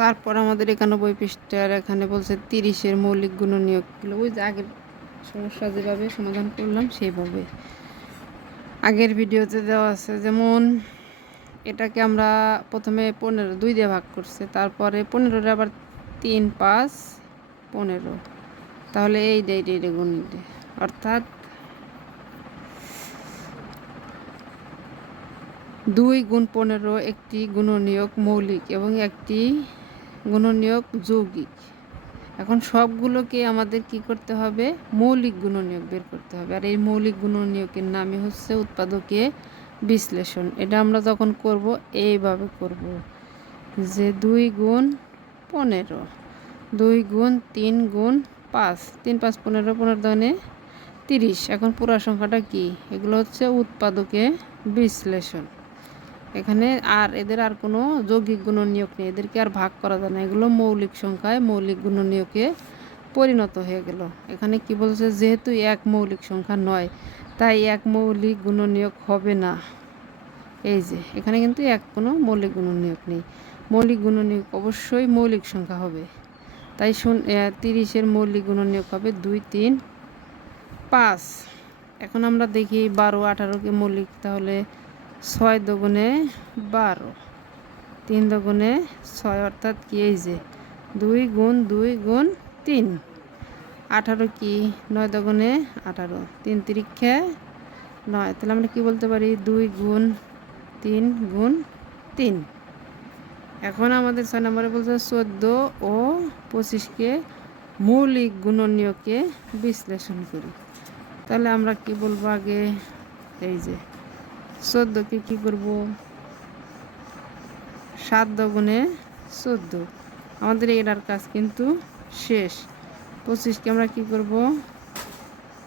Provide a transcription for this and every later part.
তারপর আমাদের 91 পৃষ্ঠার এখানে বলছে 30-এর মৌলিক গুণনীয়কগুলো, ওই যে আগের সমস্যা যেভাবে সমাধান করলাম সেইভাবে আগের ভিডিওতে দেওয়া আছে। যেমন এটাকে আমরা প্রথমে 15 2 দিয়ে ভাগ করছে, তারপরে 15-এর আবার 3 5 15, তাহলে এই ডেটে গুণিতে, অর্থাৎ 2 গুণ 15 একটি গুণনীয়ক মৌলিক এবং একটি গুণনীয়ক যৌগিক। এখন সবগুলোকে আমাদের কি করতে হবে, মৌলিক গুণনীয়ক বের করতে হবে। আর এই মৌলিক গুণনীয়কের নামই হচ্ছে উৎপাদকে বিশ্লেষণ। এটা আমরা যখন করব এইভাবে করব, যে 2 গুণ 15, 2 গুণ 3 গুণ 5, 3 5 15, 15 দানে 30। এখন পুরো সংখ্যাটা কি, এগুলো হচ্ছে উৎপাদকে বিশ্লেষণ। এখানে আর এদের আর কোনো যৌগিক গুণনীয়ক নেই, এদেরকে আর ভাগ করা যায় না, এগুলো মৌলিক সংখ্যায় মৌলিক গুণনীয়কে পরিণত হয়ে গেল। এখানে কি বলছে, যেহেতু এক মৌলিক সংখ্যা নয় তাই এক মৌলিক গুণনীয়ক হবে না। এই যে এখানে কিন্তু এক কোনো মৌলিক গুণনীয়ক নেই, মৌলিক গুণনীয়ক অবশ্যই মৌলিক সংখ্যা হবে। তাই 30-এর মৌলিক গুণনীয়ক হবে 2 3 5। এখন আমরা দেখি 12 18কে মৌলিক, তাহলে 6 দুগুণে 12, 3 দুগুণে 6, অর্থাৎ কি এই যে 2 গুণ 2 গুণ 3, 18 কি 9 দুগুণে 18, 3 তিরিক্ষে 9, তাহলে আমরা কি বলতে পারি 2 গুণ 3 গুণ 3। এখন আমাদের 6 নম্বরে বলছে 14 ও 25কে মৌলিক গুণনীয়কে বিশ্লেষণ করি। তাহলে আমরা কি বলবো, আগে এই যে 14কে কী করবো, 7 দুগুণে 14, আমাদের এটার কাজ কিন্তু শেষ। 25কে আমরা কি করব,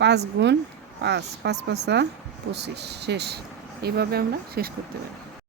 5 গুণ 5, 5 5 25, শেষ। এইভাবে আমরা শেষ করতে পারি।